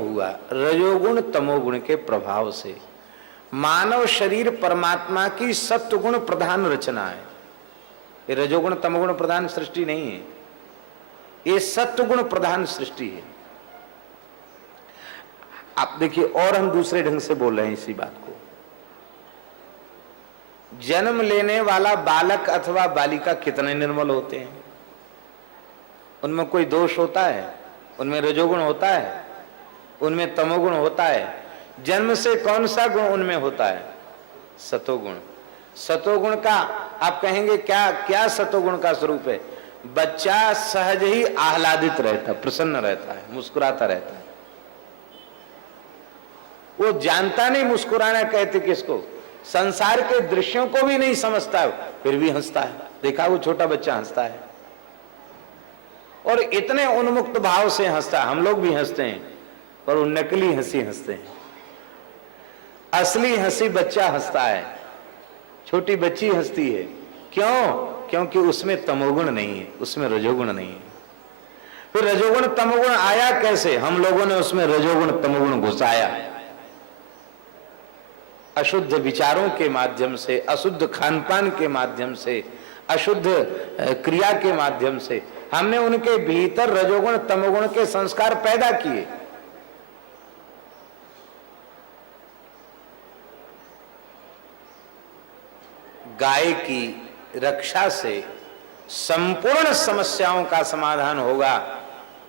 हुआ? रजोगुण तमोगुण के प्रभाव से। मानव शरीर परमात्मा की सत्वगुण प्रधान रचना है। ये रजोगुण तमोगुण प्रधान सृष्टि नहीं है, ये सत्वगुण प्रधान सृष्टि है। आप देखिए, और हम दूसरे ढंग से बोल रहे हैं इसी बात को। जन्म लेने वाला बालक अथवा बालिका कितने निर्मल होते हैं? उनमें कोई दोष होता है? उनमें रजोगुण होता है? उनमें तमोगुण होता है? जन्म से कौन सा गुण उनमें होता है? सतोगुण। सतोगुण का आप कहेंगे क्या क्या सतोगुण का स्वरूप है? बच्चा सहज ही आह्लादित रहता, प्रसन्न रहता है, मुस्कुराता रहता है। वो जानता नहीं मुस्कुराना कहते किसको, संसार के दृश्यों को भी नहीं समझता, फिर भी हंसता है। देखा, वो छोटा बच्चा हंसता है और इतने उन्मुक्त भाव से हंसता है। हम लोग भी हंसते हैं, पर वो नकली हंसी हंसते हैं। असली हंसी बच्चा हंसता है, छोटी बच्ची हंसती है। क्यों? क्योंकि उसमें तमोगुण नहीं है, उसमें रजोगुण नहीं है। फिर रजोगुण तमोगुण आया कैसे? हम लोगों ने उसमें रजोगुण तमोगुण घुसाया। अशुद्ध विचारों के माध्यम से, अशुद्ध खानपान के माध्यम से, अशुद्ध क्रिया के माध्यम से हमने उनके भीतर रजोगुण तमोगुण के संस्कार पैदा किए। गाय की रक्षा से संपूर्ण समस्याओं का समाधान होगा,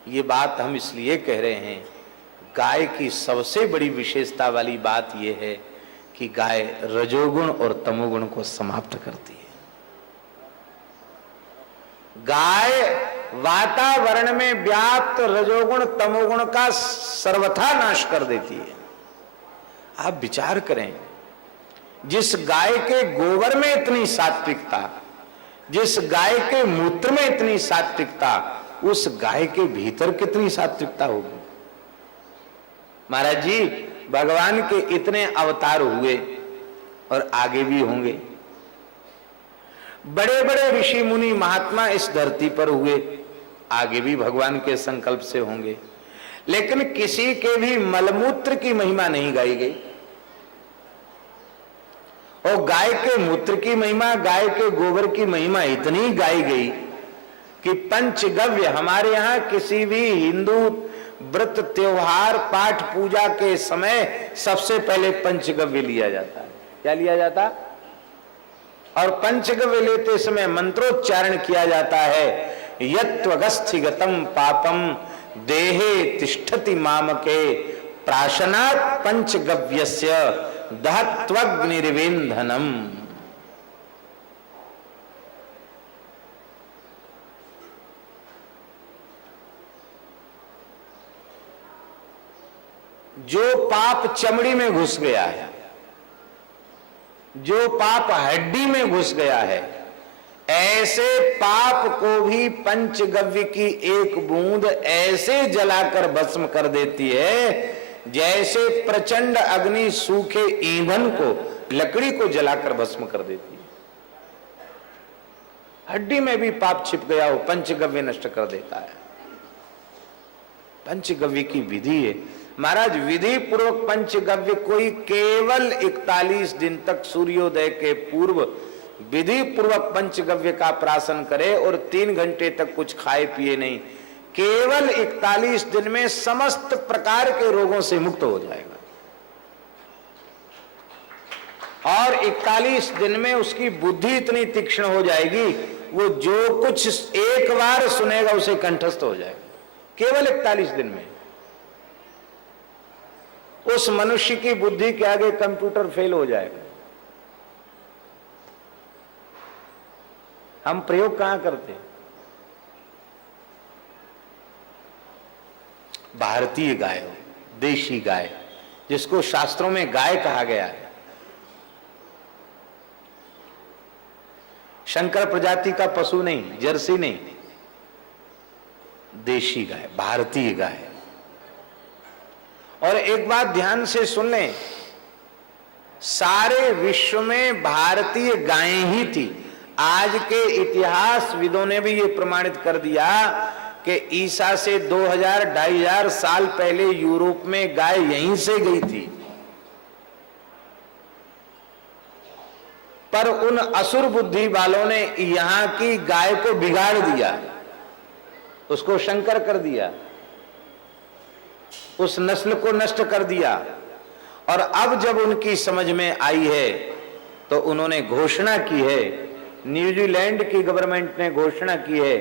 ये बात हम इसलिए कह रहे हैं। गाय की सबसे बड़ी विशेषता वाली बात यह है कि गाय रजोगुण और तमोगुण को समाप्त करती है। गाय वातावरण में व्याप्त रजोगुण तमोगुण का सर्वथा नाश कर देती है। आप विचार करें, जिस गाय के गोबर में इतनी सात्विकता, जिस गाय के मूत्र में इतनी सात्विकता, उस गाय के भीतर कितनी सात्विकता होगी। महाराज जी, भगवान के इतने अवतार हुए और आगे भी होंगे। बड़े बड़े ऋषि मुनि महात्मा इस धरती पर हुए, आगे भी भगवान के संकल्प से होंगे। लेकिन किसी के भी मलमूत्र की महिमा नहीं गाई गई। और गाय के मूत्र की महिमा, गाय के गोबर की महिमा इतनी गाई गई कि पंचगव्य, हमारे यहां किसी भी हिंदू व्रत त्योहार पाठ पूजा के समय सबसे पहले पंचगव्य लिया जाता है। क्या लिया जाता? और पंचगव्य लेते समय मंत्रोच्चारण किया जाता है, यत्वगस्थिगतम पापम देहे तिष्ठति मामके प्राशनात् पंचगव्यस्य दहत्वग्निर्वेन्धनम। जो पाप चमड़ी में घुस गया है, जो पाप हड्डी में घुस गया है, ऐसे पाप को भी पंचगव्य की एक बूंद ऐसे जलाकर भस्म कर देती है जैसे प्रचंड अग्नि सूखे ईंधन को, लकड़ी को जलाकर भस्म कर देती है। हड्डी में भी पाप छिप गया हो, पंचगव्य नष्ट कर देता है। पंचगव्य की विधि है महाराज। विधि पूर्वक पंचगव्य कोई केवल 41 दिन तक सूर्योदय के पूर्व विधि पूर्वक पंचगव्य का प्राशन करे और 3 घंटे तक कुछ खाए पिए नहीं, केवल 41 दिन में समस्त प्रकार के रोगों से मुक्त हो जाएगा। और 41 दिन में उसकी बुद्धि इतनी तीक्ष्ण हो जाएगी, वो जो कुछ एक बार सुनेगा उसे कंठस्थ हो जाएगा। केवल 41 दिन में उस मनुष्य की बुद्धि के आगे कंप्यूटर फेल हो जाएगा। हम प्रयोग कहां करते हैं? भारतीय गाय हो, देशी गाय, जिसको शास्त्रों में गाय कहा गया है। शंकर प्रजाति का पशु नहीं, जर्सी नहीं, देशी गाय, भारतीय गाय। और एक बात ध्यान से सुन लें, सारे विश्व में भारतीय गायें ही थी। आज के इतिहासविदों ने भी ये प्रमाणित कर दिया कि ईसा से 2000-2500 साल पहले यूरोप में गाय यहीं से गई थी, पर उन असुर बुद्धि वालों ने यहां की गाय को बिगाड़ दिया, उसको शंकर कर दिया, उस नस्ल को नष्ट कर दिया। और अब जब उनकी समझ में आई है तो उन्होंने घोषणा की है, न्यूजीलैंड की गवर्नमेंट ने घोषणा की है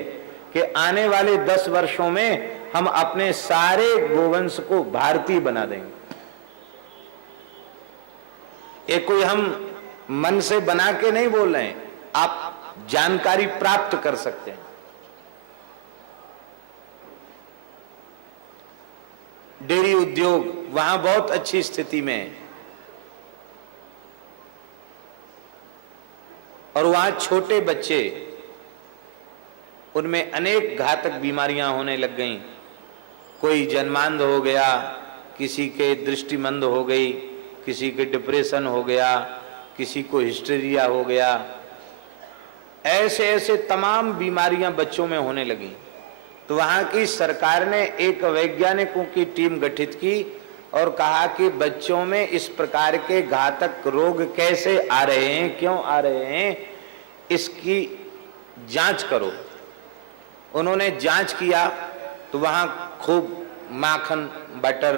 कि आने वाले 10 वर्षों में हम अपने सारे गोवंश को भारतीय बना देंगे। ये कोई हम मन से बना के नहीं बोल रहे हैं, आप जानकारी प्राप्त कर सकते हैं। डेयरी उद्योग वहां बहुत अच्छी स्थिति में है, और वहां छोटे बच्चे, उनमें अनेक घातक बीमारियां होने लग गईं। कोई जन्मांध हो गया, किसी के दृष्टिमंद हो गई, किसी के डिप्रेशन हो गया, किसी को हिस्टीरिया हो गया, ऐसे ऐसे तमाम बीमारियां बच्चों में होने लगी। तो वहां की सरकार ने एक वैज्ञानिकों की टीम गठित की और कहा कि बच्चों में इस प्रकार के घातक रोग कैसे आ रहे हैं, क्यों आ रहे हैं, इसकी जांच करो। उन्होंने जांच किया तो वहां खूब माखन, बटर,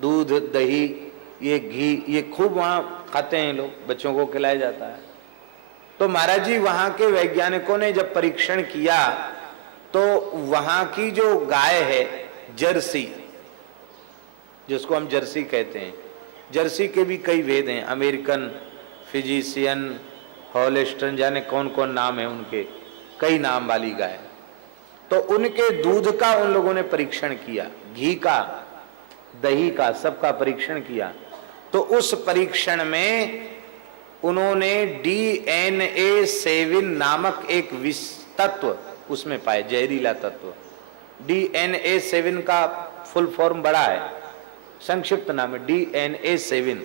दूध, दही, ये घी, ये खूब वहां खाते हैं लोग, बच्चों को खिलाया जाता है। तो महाराज जी वहां के वैज्ञानिकों ने जब परीक्षण किया तो वहां की जो गाय है जर्सी, जिसको हम जर्सी कहते हैं, जर्सी के भी कई भेद हैं, अमेरिकन, फिजिशियन, हॉलिस्टन, जाने कौन कौन नाम है उनके, कई नाम वाली गाय। तो उनके दूध का उन लोगों ने परीक्षण किया, घी का, दही का, सबका परीक्षण किया। तो उस परीक्षण में उन्होंने DNA7 नामक एक विष तत्व उसमें पाए, जहरीला तत्व। DNA7 का फुल फॉर्म बड़ा है, संक्षिप्त नाम है DNA7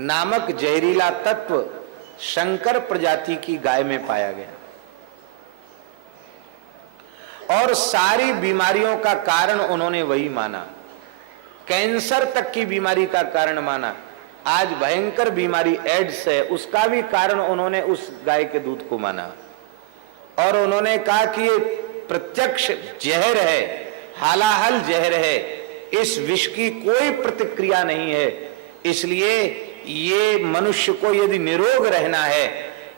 नामक जहरीला तत्व शंकर प्रजाति की गाय में पाया गया, और सारी बीमारियों का कारण उन्होंने वही माना, कैंसर तक की बीमारी का कारण माना। आज भयंकर बीमारी एड्स है, उसका भी कारण उन्होंने उस गाय के दूध को माना, और उन्होंने कहा कि ये प्रत्यक्ष जहर है, हालाहल जहर है, इस विष की कोई प्रतिक्रिया नहीं है, इसलिए ये मनुष्य को यदि निरोग रहना है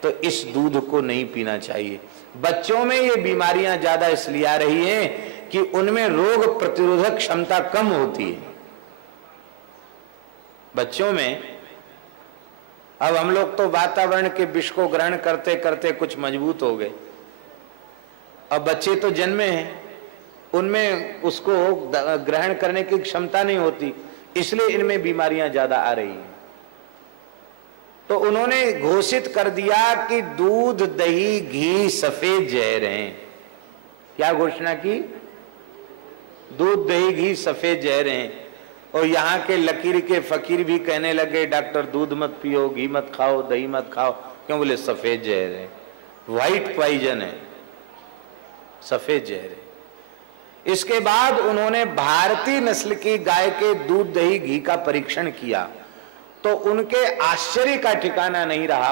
तो इस दूध को नहीं पीना चाहिए। बच्चों में ये बीमारियां ज्यादा इसलिए आ रही हैं कि उनमें रोग प्रतिरोधक क्षमता कम होती है बच्चों में। अब हम लोग तो वातावरण के विष को ग्रहण करते करते कुछ मजबूत हो गए, अब बच्चे तो जन्मे हैं, उनमें उसको ग्रहण करने की क्षमता नहीं होती, इसलिए इनमें बीमारियां ज्यादा आ रही हैं। तो उन्होंने घोषित कर दिया कि दूध, दही, घी सफेद जहर हैं। क्या घोषणा की? दूध, दही, घी सफेद जहर हैं। और यहाँ के लकीर के फकीर भी कहने लगे डॉक्टर दूध मत पियो, घी मत खाओ, दही मत खाओ, क्यों? बोले सफेद जहर है, व्हाइट पॉइजन है, सफेद जहर है। इसके बाद उन्होंने भारतीय नस्ल की गाय के दूध, दही, घी का परीक्षण किया तो उनके आश्चर्य का ठिकाना नहीं रहा,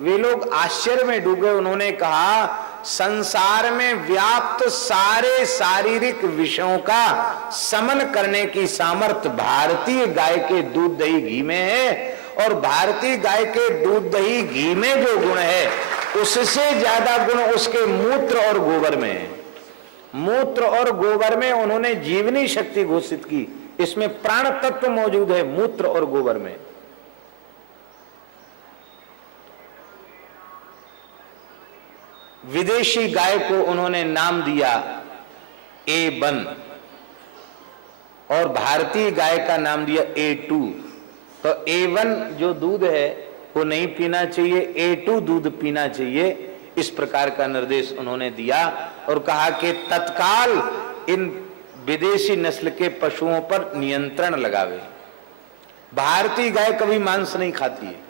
वे लोग आश्चर्य में डूबे। उन्होंने कहा संसार में व्याप्त सारे शारीरिक विषयों का समन करने की सामर्थ्य भारतीय गाय के दूध, दही, घी में है, और भारतीय गाय के दूध, दही, घी में जो गुण है उससे ज्यादा गुण उसके मूत्र और गोबर में है। मूत्र और गोबर में उन्होंने जीवनी शक्ति घोषित की, इसमें प्राण तत्व मौजूद है मूत्र और गोबर में। विदेशी गाय को उन्होंने नाम दिया A1 और भारतीय गाय का नाम दिया A2। तो A1 जो दूध है वो नहीं पीना चाहिए, A2 दूध पीना चाहिए, इस प्रकार का निर्देश उन्होंने दिया और कहा कि तत्काल इन विदेशी नस्ल के पशुओं पर नियंत्रण लगावे। भारतीय गाय कभी मांस नहीं खाती है,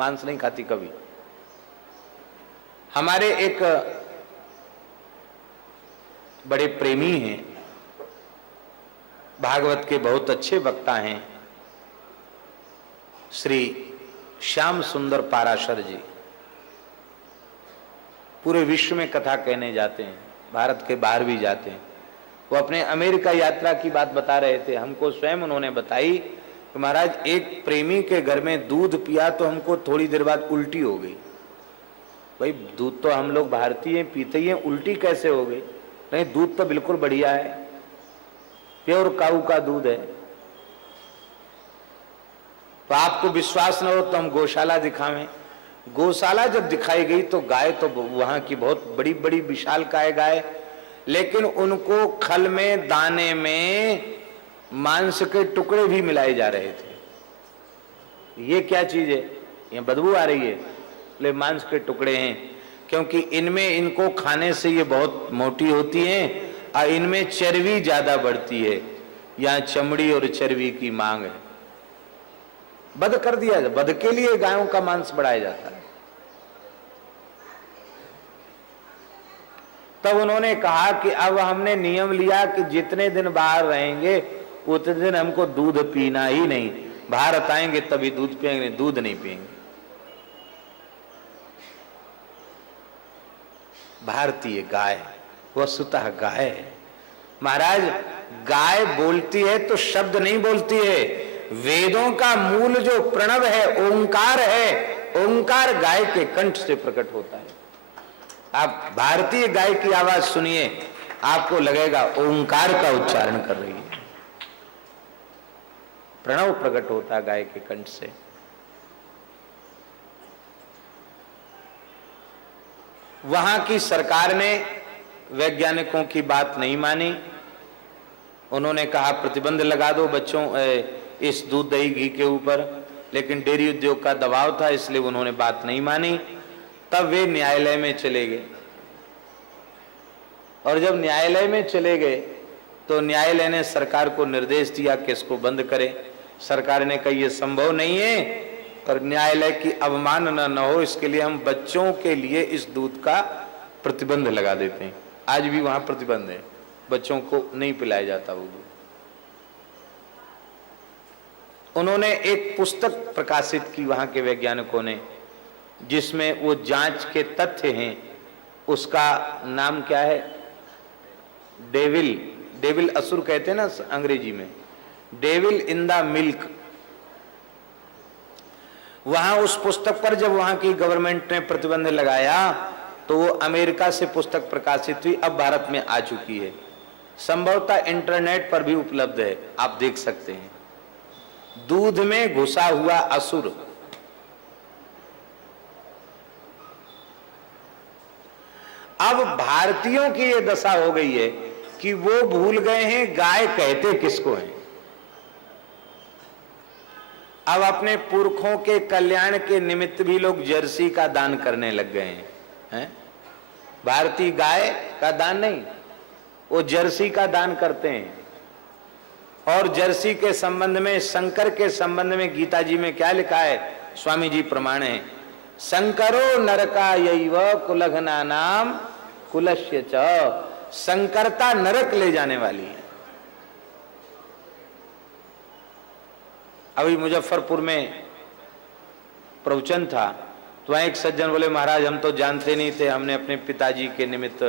मांस नहीं खाती कभी। हमारे एक बड़े प्रेमी हैं, भागवत के बहुत अच्छे वक्ता हैं, श्री श्याम सुंदर पाराशर जी। पूरे विश्व में कथा कहने जाते हैं, भारत के बाहर भी जाते हैं। वो अपने अमेरिका यात्रा की बात बता रहे थे, हमको स्वयं उन्होंने बताई कि महाराज एक प्रेमी के घर में दूध पिया तो हमको थोड़ी देर बाद उल्टी हो गई। भाई दूध तो हम लोग भारतीय पीते ही हैं, उल्टी कैसे हो गई? नहीं, दूध तो बिल्कुल बढ़िया है, प्योर काऊ का दूध है। तो आपको विश्वास न हो तो हम गौशाला दिखावें। गौशाला जब दिखाई गई तो गाय तो वहां की बहुत बड़ी बड़ी विशालकाय गाय, लेकिन उनको खल में दाने में मांस के टुकड़े भी मिलाए जा रहे थे। ये क्या चीज है? ये बदबू आ रही है। ले मांस के टुकड़े हैं, क्योंकि इनमें इनको खाने से ये बहुत मोटी होती हैं और इनमें चर्बी ज्यादा बढ़ती है। यहाँ चमड़ी और चर्बी की मांग है। बध कर दिया, बध के लिए गायों का मांस बढ़ाया जाता है। तब उन्होंने कहा कि अब हमने नियम लिया कि जितने दिन बाहर रहेंगे उतने दिन हमको दूध पीना ही नहीं। भारत आएंगे तभी दूध पिएंगे, दूध नहीं पिएंगे। भारतीय गाय वस्तुतः गाय है महाराज। गाय बोलती है तो शब्द नहीं बोलती है। वेदों का मूल जो प्रणव है, ओंकार है, ओंकार गाय के कंठ से प्रकट होता है। आप भारतीय गाय की आवाज सुनिए, आपको लगेगा ओंकार का उच्चारण कर रही है। प्रणव प्रकट होता है गाय के कंठ से। वहां की सरकार ने वैज्ञानिकों की बात नहीं मानी। उन्होंने कहा प्रतिबंध लगा दो बच्चों इस दूध दही घी के ऊपर, लेकिन डेयरी उद्योग का दबाव था इसलिए उन्होंने बात नहीं मानी। तब वे न्यायालय में चले गए, और जब न्यायालय में चले गए तो न्यायालय ने सरकार को निर्देश दिया कि इसको बंद करे। सरकार ने कहा यह संभव नहीं है और न्यायालय की अवमानना न हो, इसके लिए हम बच्चों के लिए इस दूध का प्रतिबंध लगा देते हैं। आज भी वहां प्रतिबंध है, बच्चों को नहीं पिलाया जाता वो दूध। उन्होंने एक पुस्तक प्रकाशित की वहां के वैज्ञानिकों ने, जिसमें वो जांच के तथ्य हैं। उसका नाम क्या है? डेविल असुर कहते हैं ना अंग्रेजी में, डेविल इन द मिल्क। वहां उस पुस्तक पर जब वहां की गवर्नमेंट ने प्रतिबंध लगाया तो वो अमेरिका से पुस्तक प्रकाशित हुई, अब भारत में आ चुकी है। संभवतः इंटरनेट पर भी उपलब्ध है, आप देख सकते हैं। दूध में घुसा हुआ असुर। अब भारतीयों की यह दशा हो गई है कि वो भूल गए हैं गाय कहते किसको हैं। अब अपने पुरखों के कल्याण के निमित्त भी लोग जर्सी का दान करने लग गए हैं। भारतीय गाय का दान नहीं, वो जर्सी का दान करते हैं। और जर्सी के संबंध में, शंकर के संबंध में गीता जी में क्या लिखा है? स्वामी जी प्रमाण है, शंकरो नरकायैव कुलघ्ना नाम कुलस्य च। शंकरता नरक ले जाने वाली है। अभी मुजफ्फरपुर में प्रवचन था तो वहां एक सज्जन बोले महाराज हम तो जानते नहीं थे, हमने अपने पिताजी के निमित्त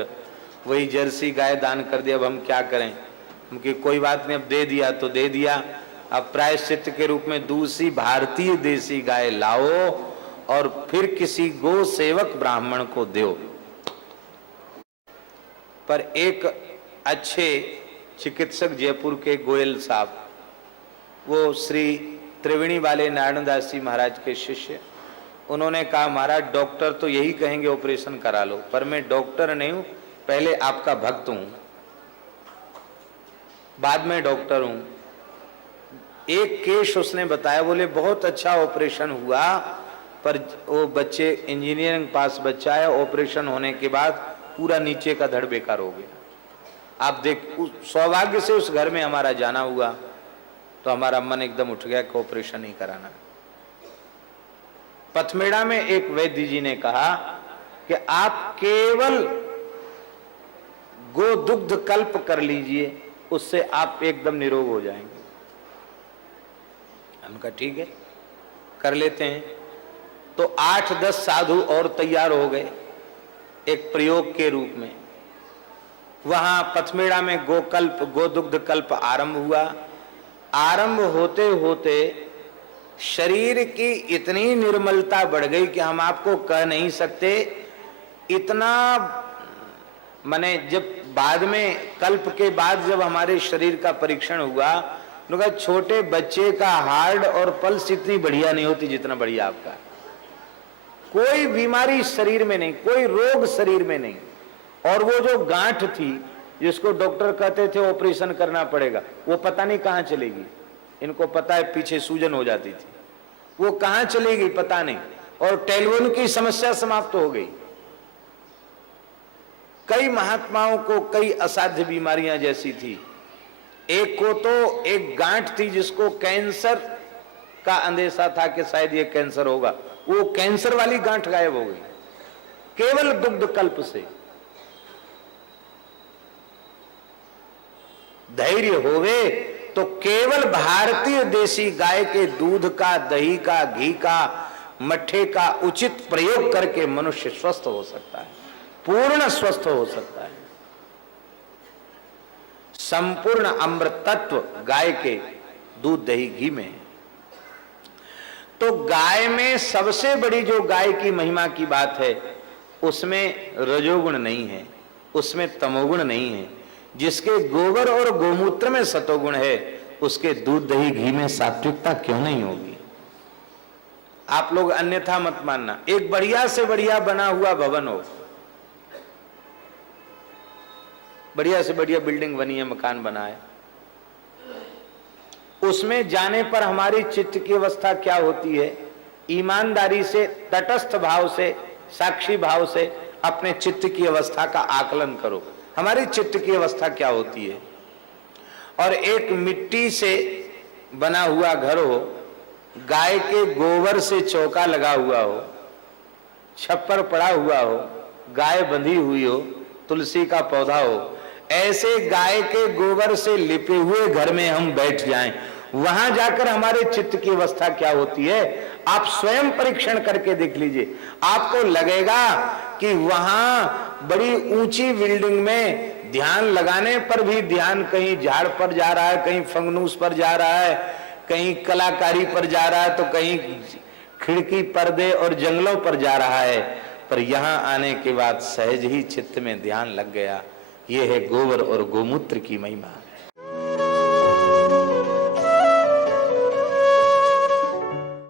वही जर्सी गाय दान कर दिया, अब हम क्या करें? उनकी कोई बात नहीं, अब दे दिया तो दे दिया। अब प्रायश्चित के रूप में दूसरी भारतीय देसी गाय लाओ और फिर किसी गो सेवक ब्राह्मण को दो। पर एक अच्छे चिकित्सक जयपुर के गोयल साहब, वो श्री त्रिवेणी वाले नारायण दास जी महाराज के शिष्य, उन्होंने कहा महाराज डॉक्टर तो यही कहेंगे ऑपरेशन करा लो, पर मैं डॉक्टर नहीं हूं, पहले आपका भक्त हूं, बाद में डॉक्टर हूं। एक केस उसने बताया, बोले बहुत अच्छा ऑपरेशन हुआ, पर वो बच्चे इंजीनियरिंग पास बच्चा है, ऑपरेशन होने के बाद पूरा नीचे का धड़ बेकार हो गया। आप देख, सौभाग्य से उस घर में हमारा जाना हुआ तो हमारा मन एकदम उठ गया कि ऑपरेशन नहीं कराना। पथमेड़ा में एक वैद्य जी ने कहा कि आप केवल गो दुग्ध कल्प कर लीजिए, उससे आप एकदम निरोग हो जाएंगे। हम कहा ठीक है, कर लेते हैं। तो 8-10 साधु और तैयार हो गए एक प्रयोग के रूप में। वहां पथमेड़ा में गोकल्प, गोदुग्ध कल्प आरंभ हुआ। आरंभ होते होते शरीर की इतनी निर्मलता बढ़ गई कि हम आपको कह नहीं सकते। इतना माने जब बाद में कल्प के बाद जब हमारे शरीर का परीक्षण हुआ, तो छोटे बच्चे का हार्ट और पल्स इतनी बढ़िया नहीं होती जितना बढ़िया आपका। कोई बीमारी शरीर में नहीं, कोई रोग शरीर में नहीं। और वो जो गांठ थी जिसको डॉक्टर कहते थे ऑपरेशन करना पड़ेगा, वो पता नहीं कहां चलेगी। इनको पता है पीछे सूजन हो जाती थी, वो कहां चलेगी पता नहीं। और टेलीफोन की समस्या समाप्त हो गई। कई महात्माओं को कई असाध्य बीमारियां जैसी थी। एक को तो एक गांठ थी जिसको कैंसर का अंदेशा था कि शायद ये कैंसर होगा, वो कैंसर वाली गांठ गायब हो गई केवल दुग्ध कल्प से। धैर्य होवे तो केवल भारतीय देसी गाय के दूध का, दही का, घी का, मट्ठे का उचित प्रयोग करके मनुष्य स्वस्थ हो सकता है, पूर्ण स्वस्थ हो सकता है। संपूर्ण अमृत तत्व गाय के दूध, दही, घी में है। तो गाय में सबसे बड़ी जो गाय की महिमा की बात है, उसमें रजोगुण नहीं है, उसमें तमोगुण नहीं है। जिसके गोबर और गोमूत्र में सतोगुण है, उसके दूध, दही, घी में सात्विकता क्यों नहीं होगी? आप लोग अन्यथा मत मानना। एक बढ़िया से बढ़िया बना हुआ भवन हो, बढ़िया से बढ़िया बिल्डिंग बनी है, मकान बना है, उसमें जाने पर हमारी चित्त की अवस्था क्या होती है? ईमानदारी से, तटस्थ भाव से, साक्षी भाव से अपने चित्त की अवस्था का आकलन करो। हमारी चित्त की अवस्था क्या होती है? और एक मिट्टी से बना हुआ घर हो, गाय के गोबर से चौका लगा हुआ हो, छप्पर पड़ा हुआ हो, गाय बंधी हुई हो, तुलसी का पौधा हो, ऐसे गाय के गोबर से लिपे हुए घर में हम बैठ जाएं, वहां जाकर हमारे चित्त की अवस्था क्या होती है? आप स्वयं परीक्षण करके देख लीजिए। आपको लगेगा कि वहां बड़ी ऊंची बिल्डिंग में ध्यान लगाने पर भी ध्यान कहीं झाड़ पर जा रहा है, कहीं फंगनूस पर जा रहा है, कहीं कलाकारी पर जा रहा है, तो कहीं खिड़की, पर्दे और जंगलों पर जा रहा है। पर यहां आने के बाद सहज ही चित्त में ध्यान लग गया। यह है गोबर और गोमूत्र की महिमा।